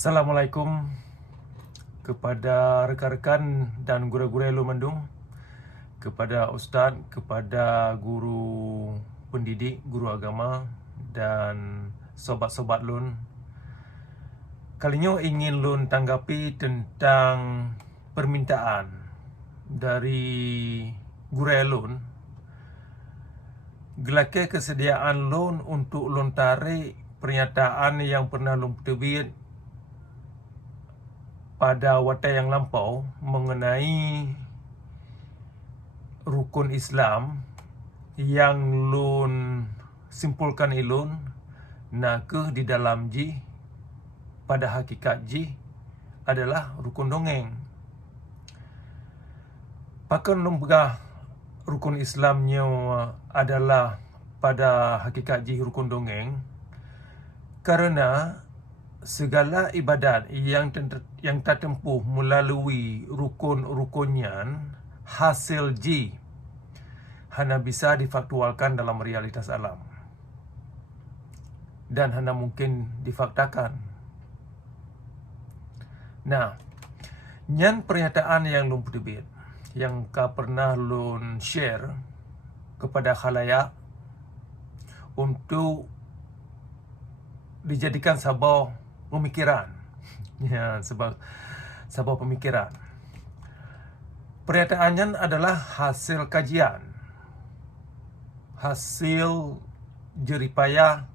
Assalamualaikum kepada rekan-rekan dan guru-guru Lumandung, kepada ustaz, kepada guru pendidik, guru agama dan sobat-sobat Lun. Kalinya ingin Lun tanggapi tentang permintaan dari guru Lun gelake kesediaan Lun untuk Lun tarik pernyataan yang pernah Lun terbit pada waktu yang lampau mengenai rukun Islam yang Lun simpulkan ilun nakeh di dalam ji pada hakikat ji adalah rukun dongeng. Pakan Lun pegah rukun Islamnya adalah pada hakikat ji rukun dongeng kerana segala ibadat yang tertempuh melalui rukun-rukunnya hasil ji hanya bisa difaktualkan dalam realitas alam dan hanya mungkin difaktakan. Nah, nyan pernyataan yang Lun terbit yang pernah Lun share kepada khalayak untuk dijadikan sebuah pemikiran, ya, sebuah pemikiran. Pernyataannya adalah hasil kajian, hasil jeripayah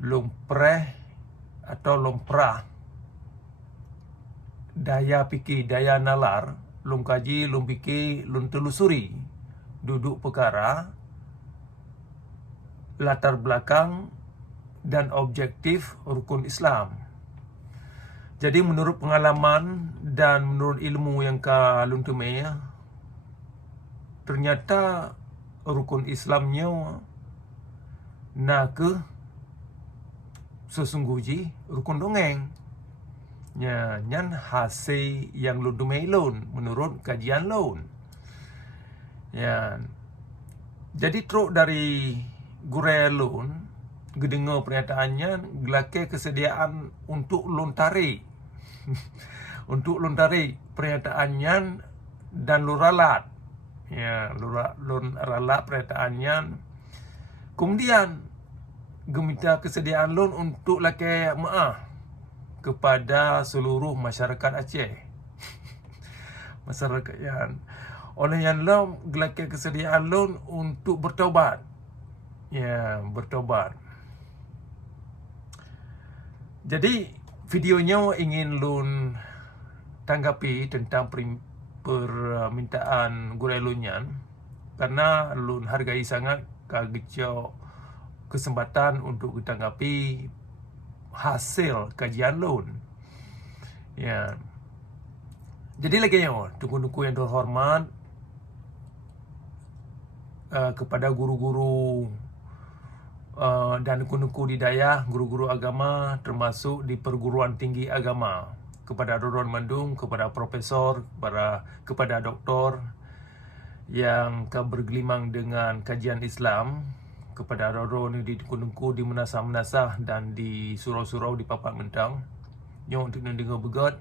lumpreh atau lumprah, daya fikir, daya nalar, lum kaji, lum fikir, lum telusuri duduk perkara, latar belakang dan objektif rukun Islam. Jadi menurut pengalaman dan menurut ilmu yang Lun temui, ternyata rukun Islamnya nakeh sesungguhnya rukun dongeng. Ya, nyan hasil yang Lun temui Lun menurut kajian Lun. Ya. Jadi teruk dari guru Lun gedengar pernyataannya gelake kesediaan untuk Lun tarik untuk Lun tarik pernyataannya dan Lun ralat, ya, Lun ralat pernyataannya. Kemudian geminta kesediaan Lun untuk lake maaf kepada seluruh masyarakat Aceh. Masyarakat yang oleh yang Lun gelake kesediaan Lun untuk bertaubat, ya, bertaubat. Jadi videonya ingin Lun tanggapi tentang permintaan guru Lunyan karena Lun hargai sangat kagecok kesempatan untuk ditanggapi hasil kajian Lun. Ya. Jadi lagi tunggu-tunggu yang terhormat kepada guru-guru dan nuku-nuku di dayah, guru-guru agama termasuk di perguruan tinggi agama, kepada Rorun Mandung, kepada profesor, kepada doktor yang bergelimang dengan kajian Islam, kepada Rorun di nuku-nuku di menasah-menasah dan di surau-surau di Papat Mentang, yang untuk mendengar begot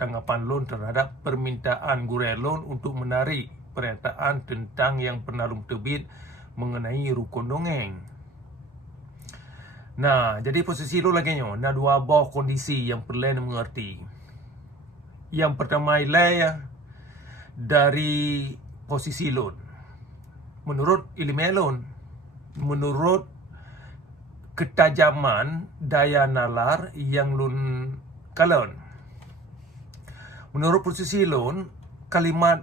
tanggapan Lun terhadap permintaan guru Lun untuk menarik pernyataan tentang yang pernah Lun terbit mengenai rukun dongeng. Nah, jadi posisi Lun lagi ada dua buah kondisi yang perlu mengerti. Yang pertama ialah dari posisi Lun. Menurut ilmu Lun, menurut ketajaman daya nalar yang Lun kalon. Menurut posisi Lun, kalimat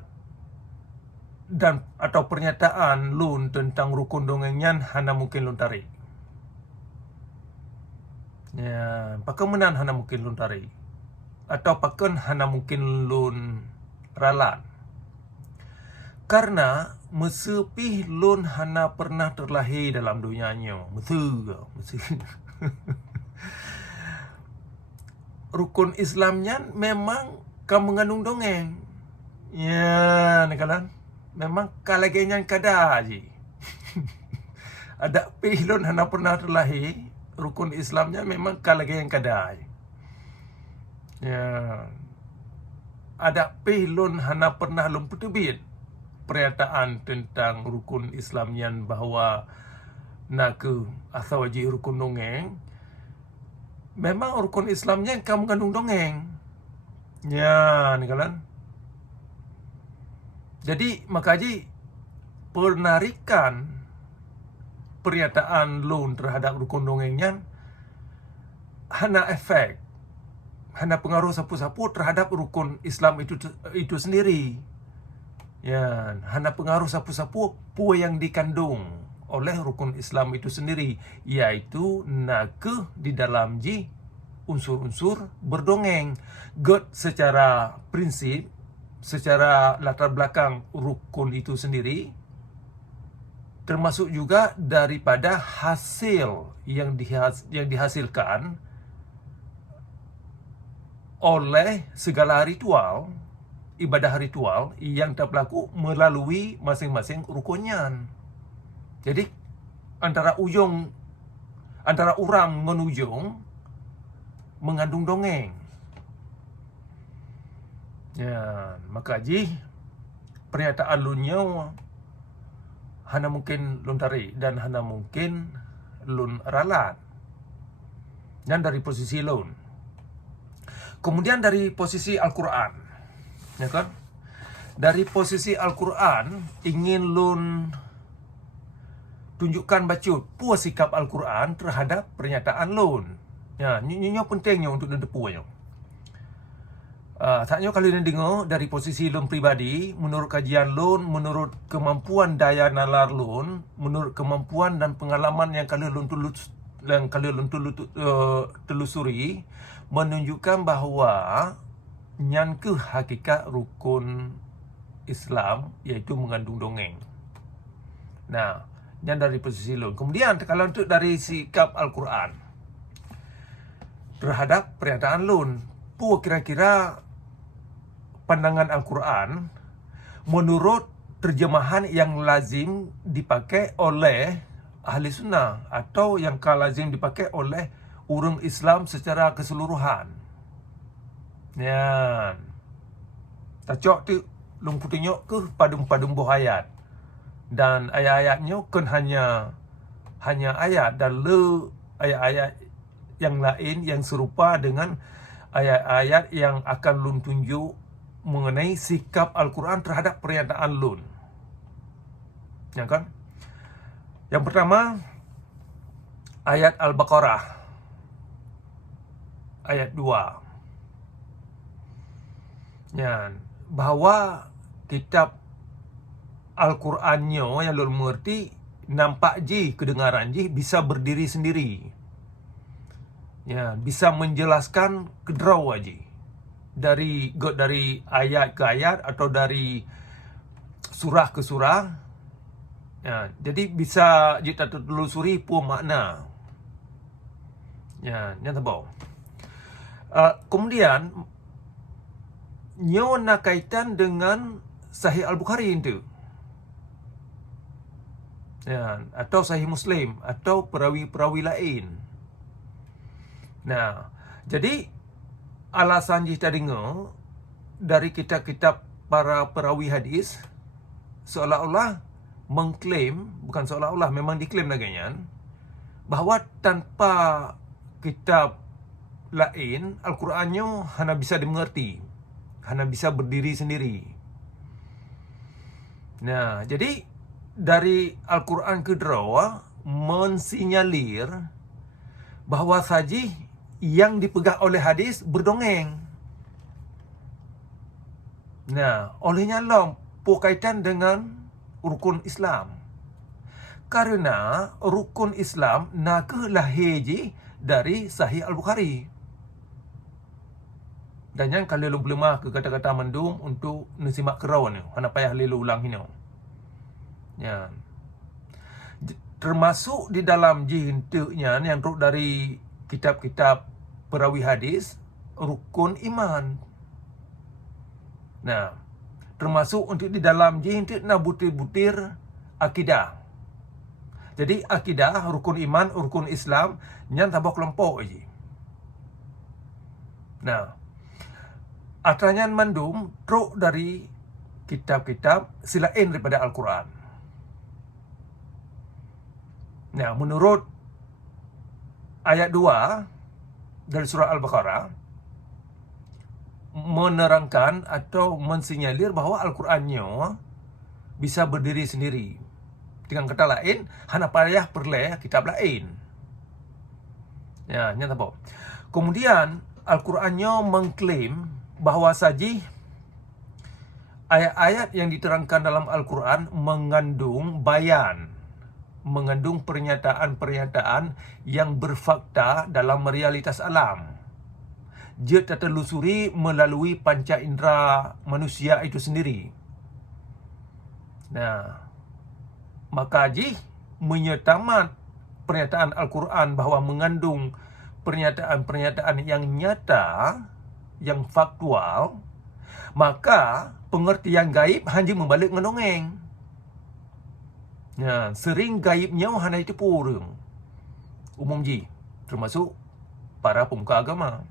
dan atau pernyataan Lun tentang rukun dongengnya hanya mungkin Lun tarik. Ya, pakai menan hana mungkin Lun tarik atau pakai hana mungkin Lun ralat. Karena mesepih Lun hana pernah terlahir dalam dunianya. Mesti. Rukun Islamnya memang mengandung dongeng. Ya, nekalan. Memang kalagenya kada aja. Ada pih Lun hana pernah terlahir. Rukun Islamnya memang kalagay yang kadai. Ya, ada pelon hana pernah lum terbit pernyataan tentang rukun Islam yang bahawa nak ke asal wajib rukun dongeng. Memang rukun Islamnya kamu mengandung dongeng. Ya, ni kalan. Jadi makaji penarikan pernyataan lun terhadap rukun dongengnya hana efek, hana pengaruh sapu-sapu terhadap rukun Islam itu sendiri. Ya, hana pengaruh sapu-sapu apa yang dikandung oleh rukun Islam itu sendiri, iaitu nake di dalam ji unsur-unsur berdongeng. God secara prinsip, secara latar belakang rukun itu sendiri, termasuk juga daripada hasil yang dihasilkan oleh segala ritual, ibadah ritual yang terberlaku melalui masing-masing rukunnya. Jadi antara orang menujung mengandung dongeng. Ya, maka ji pernyataan lunnya hana mungkin lun tarik dan hana mungkin lun ralat. Dan dari posisi lun. Kemudian dari posisi Al-Quran. Ya kan? Dari posisi Al-Quran ingin lun tunjukkan bacut puas sikap Al-Quran terhadap pernyataan lun. Ya, ini pentingnya untuk dendepunya. Taknya kalau anda dengar dari posisi lun pribadi, menurut kajian lun, menurut kemampuan daya nalar lun, menurut kemampuan dan pengalaman yang kalian telusuri, menunjukkan bahawa nyan ke hakikat rukun Islam iaitu mengandung dongeng. Nah, yang dari posisi lun. Kemudian kalau untuk dari sikap Al-Quran terhadap pernyataan lun, pu kira-kira pandangan Al-Quran menurut terjemahan yang lazim dipakai oleh ahli sunnah atau yang lazim dipakai oleh orang Islam secara keseluruhan. Ya, tacok tu lung putihnya ke padung-padung buah ayat. Dan ayat-ayatnya kan hanya ayat dan ayat-ayat yang lain yang serupa dengan ayat-ayat yang akan lun tunjuk mengenai sikap Al-Quran terhadap pernyataan lun. Ya kan? Yang pertama, ayat Al-Baqarah ayat 2. Ya, bahawa kitab Al-Qurannya yang lun mengerti nampak ji kedengaran ji bisa berdiri sendiri. Ya, bisa menjelaskan kedraw aja. Dari ayat ke ayat atau dari surah ke surah. Ya, jadi bisa kita telusuri pun makna. Ya, yang tahu. Kemudian nyo nak kaitan dengan Sahih Al-Bukhari itu. Ya, atau Sahih Muslim atau perawi-perawi lain. Nah, jadi alasan kita dengar dari kitab-kitab para perawi hadis seolah-olah mengklaim, bukan seolah-olah, memang diklaim lagi bahawa tanpa kitab lain Al-Qurannya hanya bisa dimengerti, hanya bisa berdiri sendiri. Nah, jadi dari Al-Quran kedua mensinyalir bahawa saji yang dipegang oleh hadis berdongeng. Nah, olehnya lah berkaitan dengan rukun Islam. Karena rukun Islam nak lahir dari Sahih Al-Bukhari. Dan yang kalau lu belum ke kata-kata mendung untuk nasimak kerau ni, hana payah lu ulang ini. Ya. Termasuk di dalam jintuknya yang ruk dari kitab-kitab perawi hadis rukun iman. Nah, termasuk untuk di dalam jintuk na butir-butir akidah. Jadi akidah, rukun iman, rukun Islam yang tambah kelompok aja. Nah, Atranyan mandum truk dari kitab-kitab selain daripada Al-Quran. Nah, menurut ayat 2 dari surah Al-Baqarah menerangkan atau mensinyalir bahawa Al-Qurannya bisa berdiri sendiri. Dengan kata lain, hana payah perle kitab lain. Ya, nyata apa? Kemudian Al-Qurannya mengklaim bahawa saji ayat-ayat yang diterangkan dalam Al-Quran mengandung bayan, mengandung pernyataan-pernyataan yang berfakta dalam realitas alam. Dia tertelusuri melalui panca indera manusia itu sendiri. Nah, maka menyetamat pernyataan Al-Quran bahawa mengandung pernyataan-pernyataan yang nyata, yang faktual, maka pengertian gaib hanya membalik ngendongeng. Ya, sering gaibnya hanya itu purung. Umum termasuk para pemuka agama.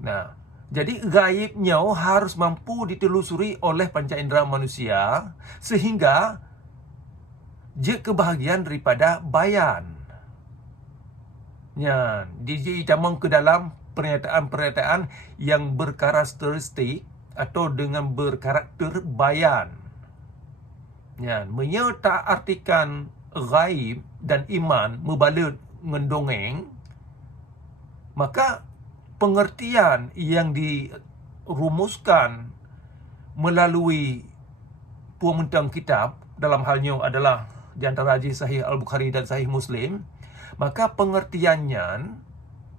Nah, jadi gaibnya harus mampu ditelusuri oleh panca indera manusia sehingga kebahagiaan daripada bayan. Ya, dicamang ke dalam pernyataan-pernyataan yang berkarakteristik atau dengan berkarakter bayan. Ya, menyerta artikan gaib dan iman membalut ngendongeng, maka pengertian yang dirumuskan melalui puang-mentang kitab, dalam halnya adalah di antara Sahih Al-Bukhari dan Sahih Muslim, maka pengertiannya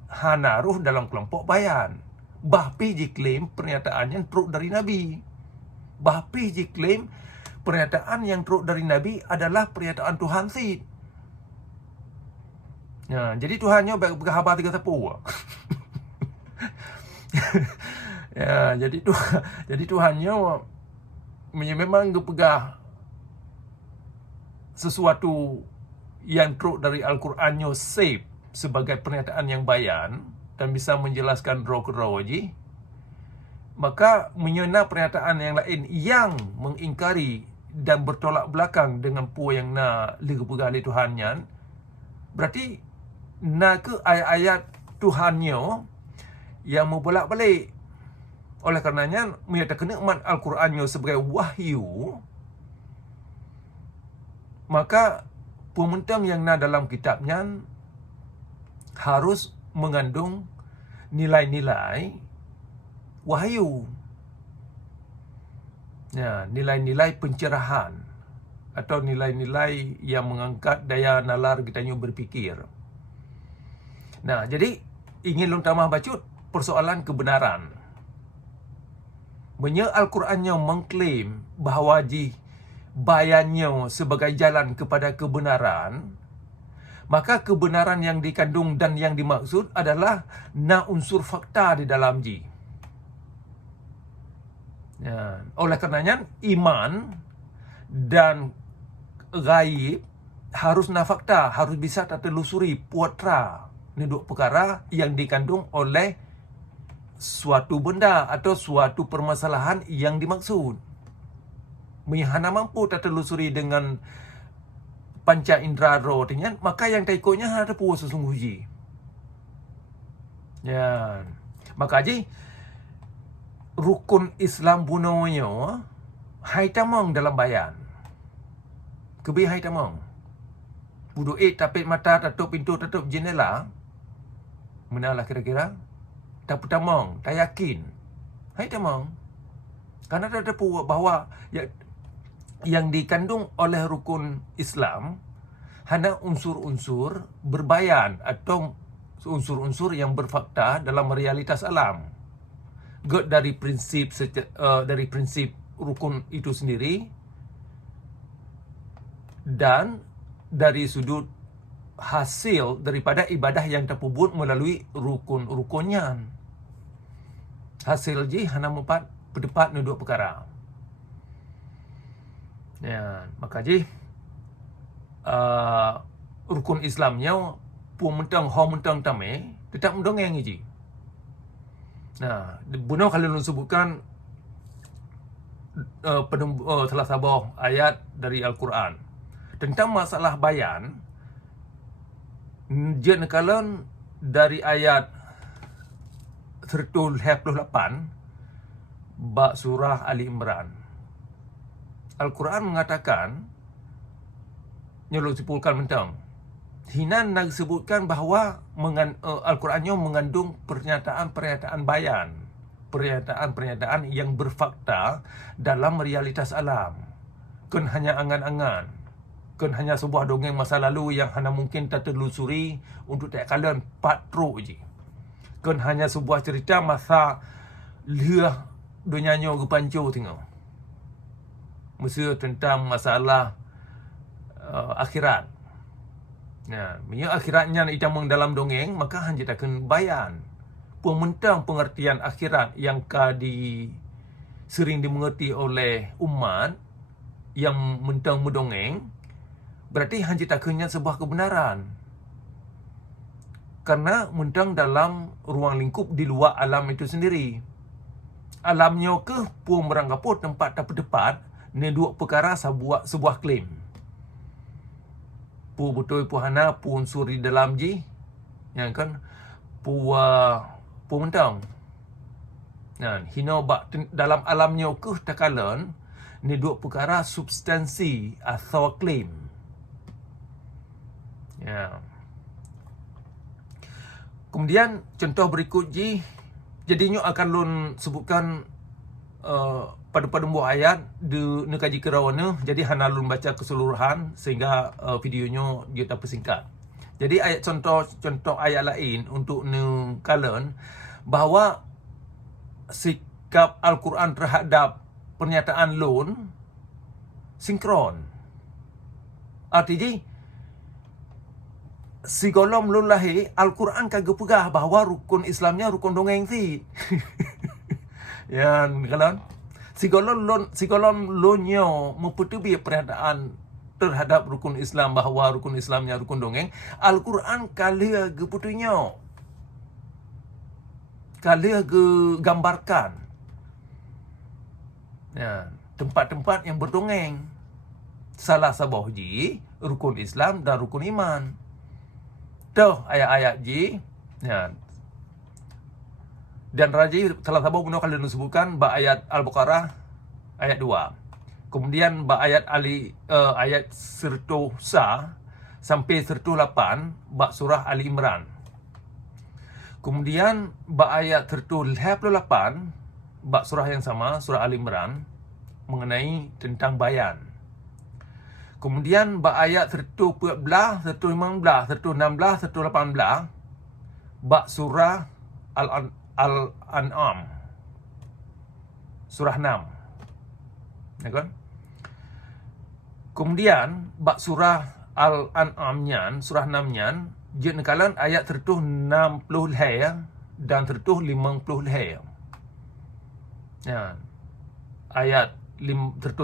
hanaruh dalam kelompok bayan. Bahpi diklaim pernyataannya truk dari Nabi. Bahpi diklaim pernyataan yang truk dari Nabi adalah pernyataan Tuhan Sid. Ya, jadi Tuhannya berkhabar 3 tepu. Ya, jadi Tuhannya memang gepegah sesuatu yang truk dari Al-Qurannya safe sebagai pernyataan yang bayan dan bisa menjelaskan roh ke roh je. Maka menyena pernyataan yang lain yang mengingkari dan bertolak belakang dengan pu yang na legepegah oleh Tuhannya, berarti na ke ayat-ayat Tuhannya yang membolak-balik. Oleh karenanya menyatakan nikmat Al-Qurannya sebagai wahyu, maka pementang yang na dalam kitabnya harus mengandung nilai-nilai wahyu. Ya, nilai-nilai pencerahan atau nilai-nilai yang mengangkat daya nalar kita berpikir. Nah, jadi ingin long tamah bacut persoalan kebenaran. Menye Al-Qurannya mengklaim bahawa bayannya sebagai jalan kepada kebenaran, maka kebenaran yang dikandung dan yang dimaksud adalah na unsur fakta di dalam Ya, oleh karenanya iman dan gaib harus na fakta, harus bisa tertelusuri puatra. Ini dua perkara yang dikandung oleh suatu benda atau suatu permasalahan yang dimaksud. Hana mampu tertelusuri dengan panca indera roh dengan, maka yang taikutnya ada puas sesungguhnya. Ya, maka rukun Islam bunawanya hai tamang dalam bayan. Kebi hai tamang. Budu tapit mata, tutup pintu, tutup jendela. Menalah kira-kira. Tak tamang, tak yakin. Hai tamang. Karena ada pu bahawa yang dikandung oleh rukun Islam hanya unsur-unsur berbayan atau unsur-unsur yang berfakta dalam realitas alam. Dari prinsip rukun itu sendiri dan dari sudut hasil daripada ibadah yang terpubut melalui rukun-rukunnya. Hasil hanya mempat berdepat dua perkara. Ya, maka rukun Islamnya puang mentang ho mentang tame tetap mendongeng Nah, bunuh kalau sebutkan salah satu ayat dari Al-Quran tentang masalah bayan, dia nekalan dari ayat 128 bab surah Ali Imran. Al-Quran mengatakan, nyolok sepulkan mentang, Hinan nak sebutkan bahawa Al-Qurannya mengandung pernyataan-pernyataan bayan, pernyataan-pernyataan yang berfakta dalam realitas alam. Kan hanya angan-angan, kan hanya sebuah dongeng masa lalu yang hanya mungkin tak telusuri untuk tak kalian patro je. Kan hanya sebuah cerita masa liah dunianya gepancu tengok. Masa tentang masalah akhirat. Nah, bila akhiratnya nak ditamang dalam dongeng, maka hanya takkan bayan. Pementang pengertian akhirat yang sering dimengerti oleh umat yang mentang mendongeng, berarti hanya takkannya sebuah kebenaran. Karena mentang dalam ruang lingkup di luar alam itu sendiri. Alamnya ke pun merangkaput tempat tepat, ni dua perkara sebuah klaim. Pu betul pu hana pu unsur di dalam ji, yang kan pu mentang. Nah, hina dalam alamnya ke takalan ni dua perkara substansi atau klaim. Ya. Kemudian contoh berikut ji, jadinya akan lun sebutkan pada buah ayat di nekaji kerawana, jadi hana lun baca keseluruhan sehingga videonya dia tak persingkat. Jadi ayat contoh ayat lain untuk nekalan bahawa sikap Al-Quran terhadap pernyataan lun sinkron. Artinya si golom lun lahir Al-Quran kagak pegah bahawa rukun Islamnya rukun dongeng si. Ya, kalau si golom lunyo mempertubi pernyataan terhadap rukun Islam bahawa rukun Islamnya rukun dongeng, Al-Quran kala geputunya. Kala gambarkan. Ya, tempat-tempat yang berdongeng. Salah sabah ji rukun Islam dan rukun iman. Tuh ayat-ayat ji. Ya. Dan raji salah satu guna kalau disebutkan ba ayat Al-Baqarah ayat 2. Kemudian ba ayat ayat 100 sampai 108 ba surah Ali Imran. Kemudian ba ayat 188 ba surah yang sama, surah Ali Imran, mengenai tentang bayan. Kemudian ba ayat 114, 115, 116, 118 ba surah Al-An'am, surah 6. Ya kan? Kemudian bak surah Al-An'am-nyan, surah 6-nyan, dia nekalan ayat 160 dan 150 ya. Ayat 150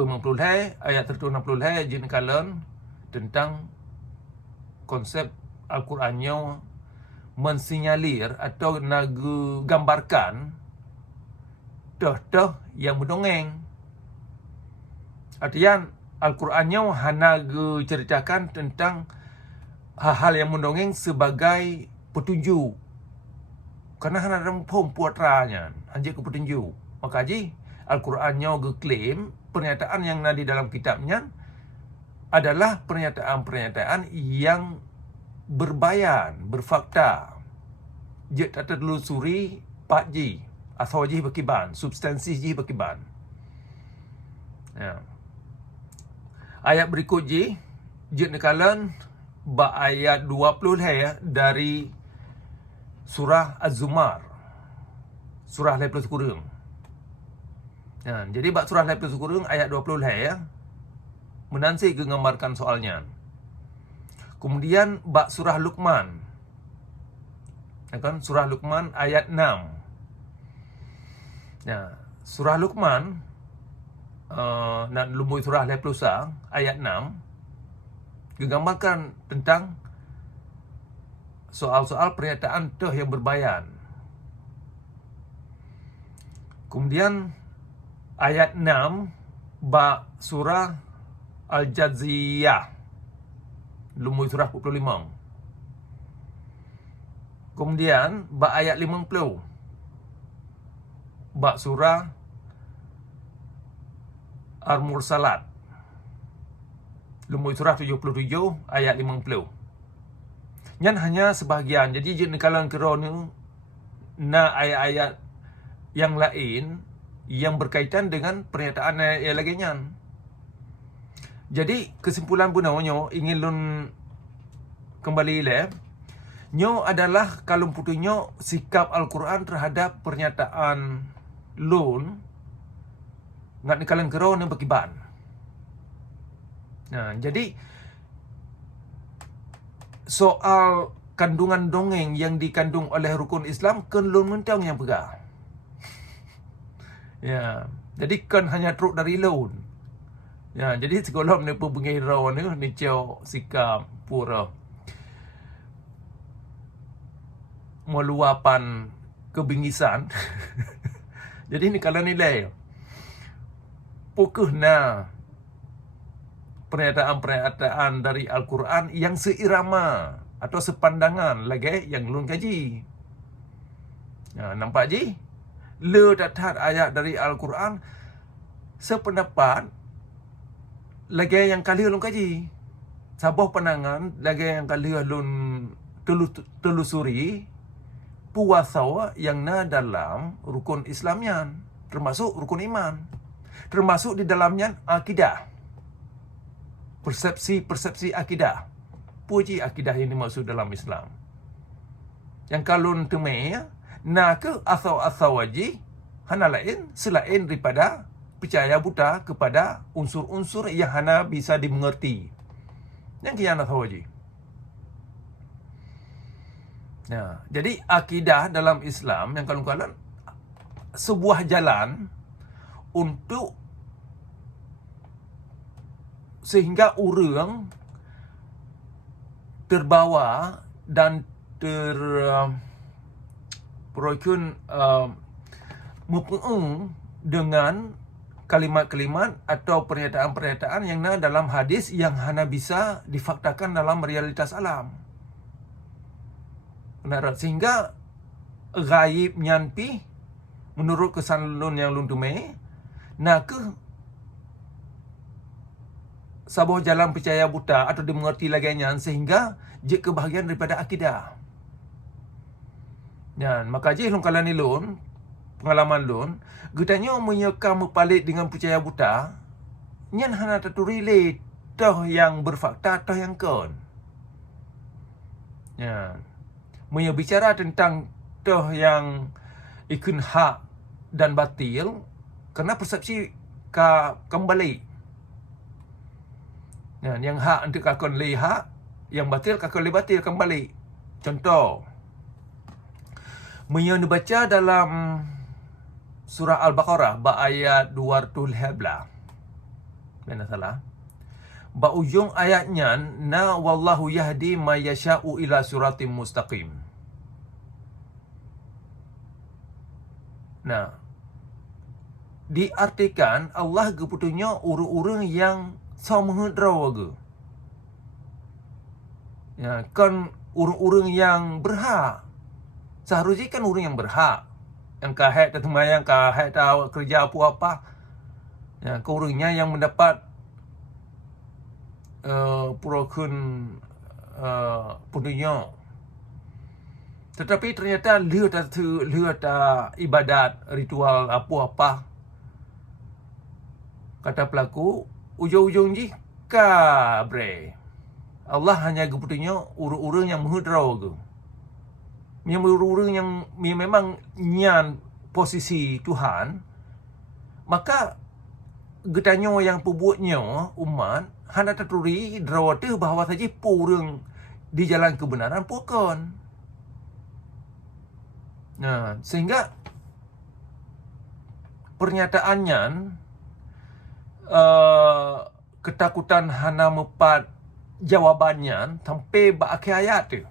ayat 160 dia nekalan tentang konsep Al-Qurannya mensinyalir atau gambarkan dah yang mendongeng. Artinya Al-Qurannya hanya ceritakan tentang hal-hal yang mendongeng sebagai petunjuk. Karena hanya dalam form puatranya, hanya ke petunjuk. Maka ji Al-Qurannya klaim pernyataan yang ada di dalam kitabnya adalah pernyataan-pernyataan yang berbayan, berfakta. Dia tak tertelusuri pak ji, asal ji berkiban, substansi ji berkiban. Ya. Ayat berikut ji, dia nekalan ba ayat 20 dari surah Az-Zumar. Surah Lepas Kurung. Ya, jadi ba surah Lepas Kurung ayat 20 menansi menggambarkan soalnya. Kemudian bak surah Luqman. Ya kan? Surah Luqman ayat 6. Ya, surah Luqman nak lumui surah Leplusa ayat 6 digambarkan tentang soal-soal pernyataan yang berbayan. Kemudian ayat 6 ba surah Al-Jaziyah, lumui surah 45. Kemudian ba ayat 50 ba surah Al-Mursalat, lumui surah 77 ayat 50. Nyan hanya sebahagian. Jadi jika kalian kira ni na ayat-ayat yang lain yang berkaitan dengan pernyataan yang lainnya. Jadi kesimpulan pun nyo ingin lun kembali le nyo adalah kalau putunya sikap Al-Quran terhadap pernyataan lun ngat kalian kira ni berkiban. Nah, jadi soal kandungan dongeng yang dikandung oleh rukun Islam kan lun mentang yang pegang. Ya, jadi kan hanya truk dari lun. Ya, jadi sekolah ni pun pengira ni cio sikap pura meluapan kebingisan. Jadi ni kalau nilai pukul na pernyataan-pernyataan dari Al-Quran yang seirama atau sepandangan lagi yang lun kaji. Ya, nampak je? Le datat ayat dari Al-Quran sependapat lagi yang kali lun kaji. Sabah pandangan lagi yang kali lun telusuri puasa yang na dalam rukun Islamian, termasuk rukun iman, termasuk di dalamnya akidah. Persepsi akidah. Puji akidah yang dimaksud dalam Islam. Yang kalun temai, nak ke asal-asal wajib, hana lain selain daripada percaya buta kepada unsur-unsur yang hana bisa dimengerti. Yang kian asal wajib. Ya, jadi akidah dalam Islam yang kalun-kalun sebuah jalan untuk sehingga orang terbawa dan berikun mempeung dengan kalimat-kalimat atau pernyataan-pernyataan yang dalam hadis yang hanya bisa difaktakan dalam realitas alam. Benar, sehingga gaib nyanpi menurut kesan lun yang lun tumai nak ke sabuh jalan percaya buta atau dimengerti laginya sehingga je kebahagiaan daripada akidah. Ya, maka je lun kalani lun pengalaman lun getanya menyeka mepalit dengan percaya buta nyan hana tatu relate toh yang berfakta toh yang kon. Ya. Menya bicara tentang toh yang ikun hak dan batil kerana persepsi kembali. Ya, yang hak untuk kakon li hak, yang batil kakon li batil kembali. Contoh, menya dibaca dalam surah Al-Baqarah ba ayat 211. Mana salah? Ba ujung ayatnya na wallahu yahdi may yasha'u ila siratim mustaqim. Nah, diartikan Allah keputunya urang-urang yang sama mengedraw ke. Ya, kan urang-urang yang berhak. Seharusnya kan orang yang berhak. Yang kahek tak temayang, kahek tak kerja apa-apa. Ya, ke orangnya yang mendapat purakun punya. Tetapi ternyata lihat ibadat ritual apa-apa. Kata pelaku, ujung-ujung je kabre. Allah hanya keputunya urang-urang yang mengedraw ke. Yang urang-urang yang memang nyan posisi Tuhan, maka getanya yang pembuatnya umat hana terturi drawata bahawa saja purang di jalan kebenaran pukon. Nah, sehingga pernyataannya ketakutan hana mepat jawabannya sampai berakhir ayat tu.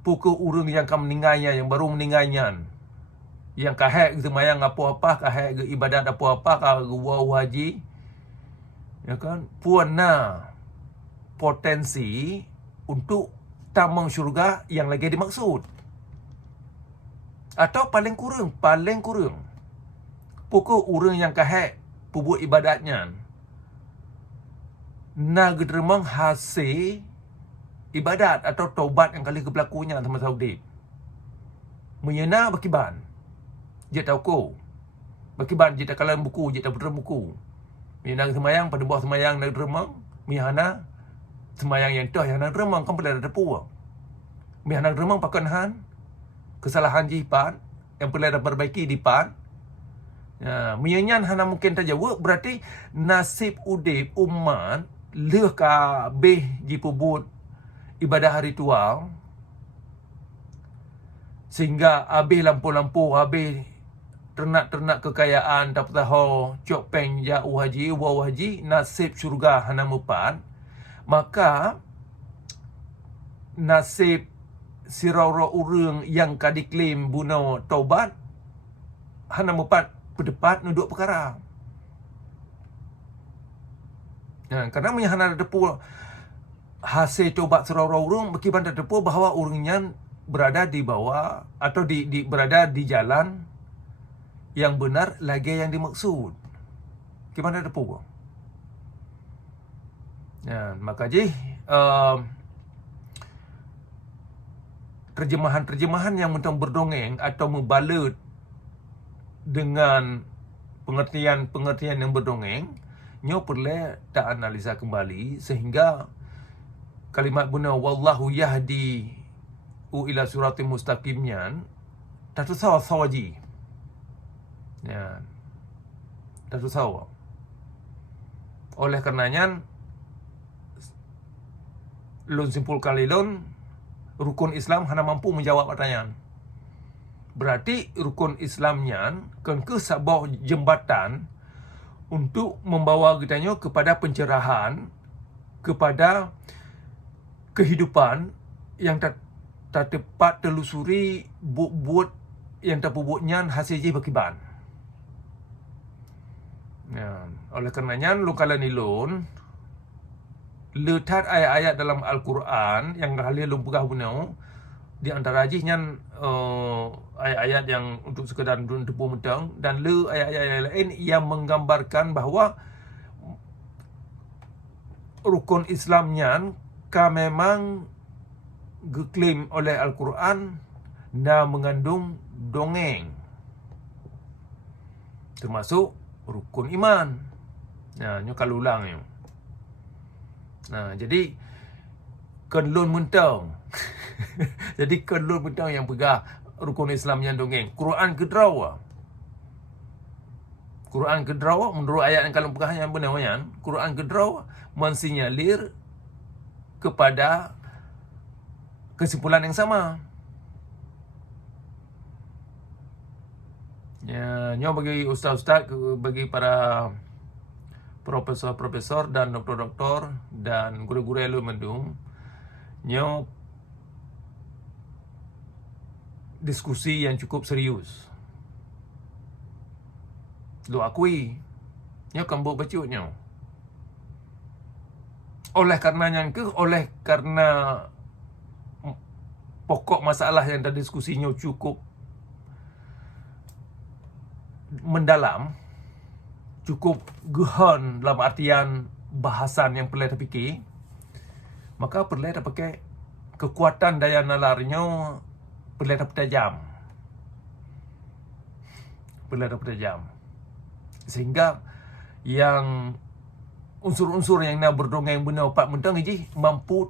Pukul urang yang akan meninggalnya, yang baru meninggalnya, yang kahek semayang apa-apa, kahek ibadat apa-apa, kahek haji, ya kan, puana potensi untuk tamang syurga yang lagi dimaksud. Atau paling kurang pokok orang yang kahek pembuat ibadatnya na gederemang hasil ibadat atau taubat yang kali kebelakunya sama Saudi. Menyena bakiban. Dia tahu ko. Bakiban dia tak kalah buku, dia tak berderem buku. Menyena semayang pada bawah semayang na gederemang, mihana semayang yang toh yang na gederemang kan pada depu. Mihana gederemang pakanhan kesalahan jipan yang perlu diperbaiki di pan. Ya, menyanyan hana mungkin terjawab berarti nasib udip umat leh kabeh dipubut ibadah ritual sehingga habis lampu-lampu, habis ternak-ternak kekayaan, tak tahu cok peng jauh haji, wow haji, nasib syurga hana mupan, maka nasib sirau-rau urang yang kadiklaim buno taubat hana mupan berdebat nuduk perkara. Kerana menyahana depu hasil taubat sirau-rau urang berkiban depu bahawa urangnya berada di bawah atau berada di jalan yang benar lagi yang dimaksud. Gimana depu? Maka terjemahan-terjemahan yang mentang berdongeng atau membalut dengan pengertian-pengertian yang berdongeng, nyo perlu tak analisa kembali sehingga kalimat guna wallahu yahdi ila suratim mustaqimnya tak sawaji. Ya. Tak sawa. Oleh karenanya lun simpul kalilun rukun Islam hanya mampu menjawab pertanyaan. Berarti rukun Islamnya kan ke sebuah jembatan untuk membawa kitanya kepada pencerahan, kepada kehidupan yang tak tepat telusuri buat yang terpubutnya hasil je berkiban. Oleh karenanya lukala nilun letak ayat-ayat dalam Al-Quran yang kalian lumpugah bunau di antara ajihnya ayat-ayat yang untuk sekadar tepu mentang dan ayat-ayat lain yang menggambarkan bahawa rukun Islamnya memang diklaim oleh Al-Quran dan mengandung dongeng termasuk rukun iman. Nyo kalau ulang nyo. Jadi kenlun mentang. Jadi kenlun mentang yang pegang rukun Islam yang dongeng. Quran kedrawa. Quran kedrawa menurut ayat yang kalau pegang yang benar kan. Quran kedrawa mensinyalir kepada kesimpulan yang sama. Nyo bagi ustaz-ustaz, bagi para profesor-profesor dan doktor-doktor dan guru-guru elu mendung, nyo diskusi yang cukup serius. Lu akui, nyo kambuk bacut nyo. Oleh karenanya oleh karena pokok masalah yang terdiskusinya cukup mendalam, cukup gehon dalam artian bahasan yang perlu terfikir, maka perlu pakai kekuatan daya nalarnya, perlu tajam. Perlu tajam. Sehingga yang unsur-unsur yang nak berdongeng benar opat mentang ini mampu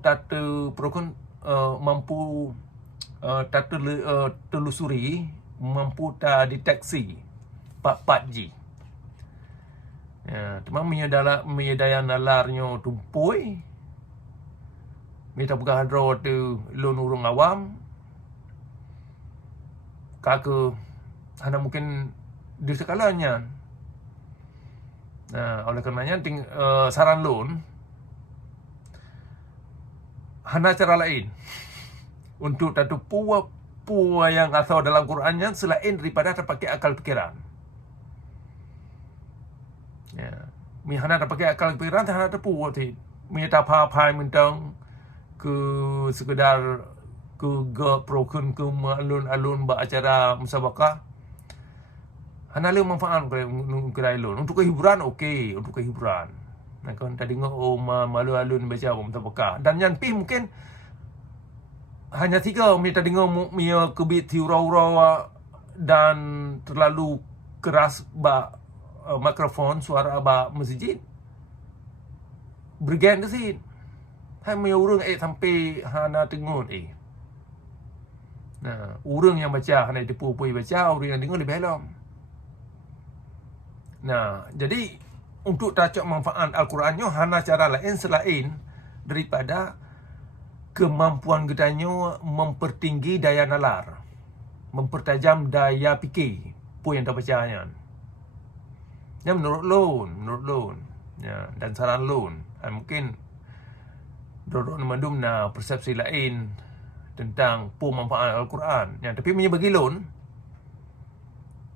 telusuri, mampu deteksi 4G. Cuma menyedaya nalarnya tumpui. Minta pegang hadro tu lun urung awam. Kaka hanya mungkin di sekalanya. Oleh karenanya saran lun hana cara lain untuk tatu tepu yang asal dalam Qurannya selain daripada terpakai akal fikiran. Ya, mi hana terpakai akal fikiran tak hana tepu ti. Mi tak phai mentang ke sekedar ke proken ke alun-alun ba acara musabakah. Hana le manfaat ke alun untuk kehiburan okey, untuk kehiburan. Nah, kan tadi ngok malu alun baca musabakah. Dan yang pi mungkin hanya 3 minta dengar mia kebit tiurau-urau dan terlalu keras ba mikrofon suara ba masjid. Bergen tu sih. Hai mia urang sampai hana tengok Nah, urang yang baca hana tipu-pui baca, urang yang dengar lebih halam. Nah, jadi untuk tacak manfaat Al-Qurannya hana cara lain selain daripada kemampuan gedanya mempertinggi daya nalar, mempertajam daya fikir pun yang terbacanya. Ya, menurut Lun. Ya, dan saran Lun. Mungkin Dorong Mandum na persepsi lain tentang pemanfaat Al-Quran. Ya, tapi bagi Lun,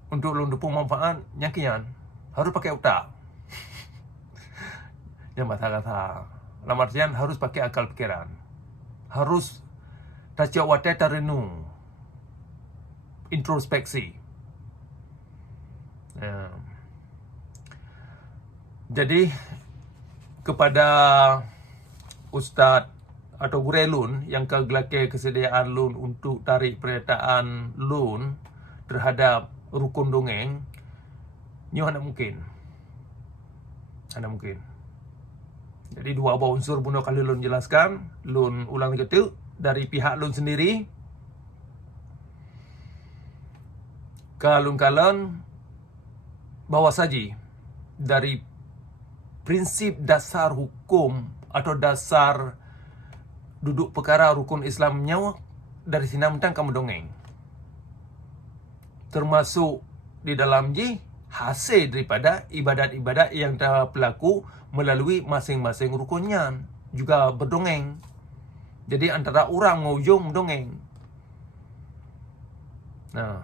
untuk Lun pemanfaat nyakian harus pakai otak. Yang kata-kata, dalam artian harus pakai akal fikiran. Harus tajak watai tarenung, introspeksi. Jadi kepada Ustaz atau Guru Lun yang kegelake kesediaan Lun untuk tarik pernyataan Lun terhadap rukun dongeng, nyo hanya mungkin. Jadi dua buah unsur bunuh kali Lun jelaskan, Lun ulang kata dari pihak Lun sendiri. Kalun-kalun bahawa saji dari prinsip dasar hukum atau dasar duduk perkara rukun Islamnya dari sini mentang kamu dongeng. Termasuk di dalam hasil daripada ibadat-ibadat yang telah berlaku melalui masing-masing rukunnya juga berdongeng. Jadi antara orang ngujung dongeng. Nah,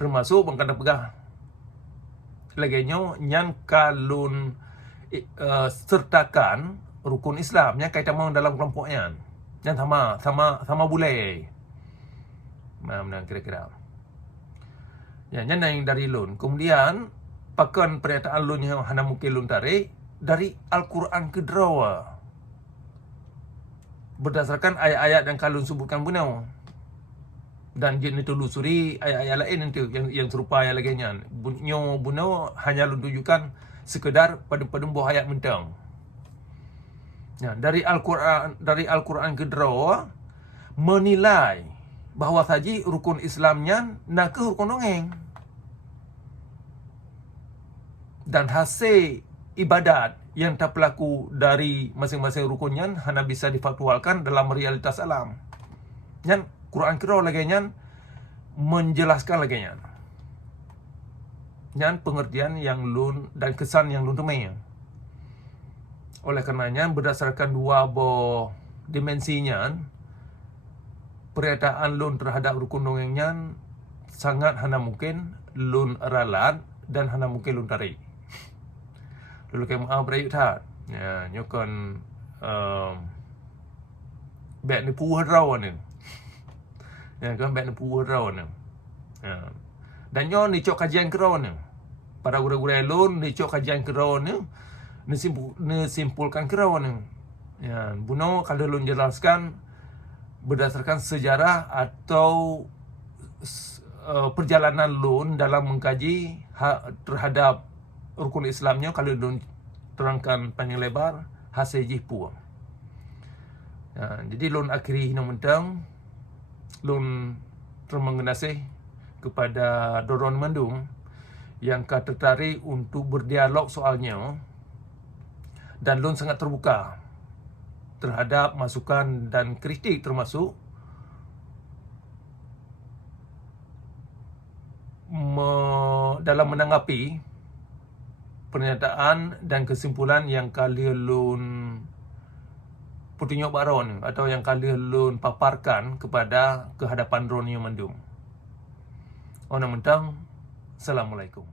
termasuk bangkana pegah laginya yang kalun sertakan rukun Islam yang kaitan dalam kelompoknya. Yang sama boleh. Mana kira-kira. Ya, yang dari Lun. Kemudian pakan pernyataan Lun yang hana mungkin Lun tarik dari Al-Quran kedua. Berdasarkan ayat-ayat yang kalun sebutkan bunau. Dan dia telusuri ayat-ayat lain nanti yang serupa yang lainnya. Bunau hanya Lun tunjukkan sekedar pada buah ayat mentang. Ya, dari Al-Quran kedua menilai bahawa saji rukun Islamnya nak ke rukun dongeng. Dan hasil ibadat yang tak berlaku dari masing-masing rukunnya hanya bisa difatwalkan dalam realitas alam. Yang Quran kedua laginya menjelaskan laginya. Yang pengertian yang Lun dan kesan yang Lun temui. Oleh karenanya berdasarkan dua buah dimensinya, pernyataan Lun terhadap rukun dongengnya sangat hana mungkin Lun ralat dan hana mungkin Lun tarik. Dulu kayak maaf berayut tak. Ya, nyokon bek ni puah rawan ni. Ya, kan bek ni puah rawan ni. Ya. Dan nyo ni cok kajian kerawan ni. Para guru-guru Lun ni cok kajian kerawan ni. Ni simpulkan kerawan ni. Ya, buno kalau Lun jelaskan berdasarkan sejarah atau perjalanan Lun dalam mengkaji terhadap rukun Islamnya, kalau Lun terangkan panjang lebar hasil jipu. Ya, jadi Lun akhiri hina mentang Lun termengenasih kepada Dorong Mandum yang tertarik untuk berdialog soalnya, dan Lun sangat terbuka terhadap masukan dan kritik, termasuk dalam menanggapi pernyataan dan kesimpulan yang kali Lun petunjuk baron atau yang kali lun paparkan kepada kehadapan Ronnie Mendung. Ona mentang, Assalamualaikum.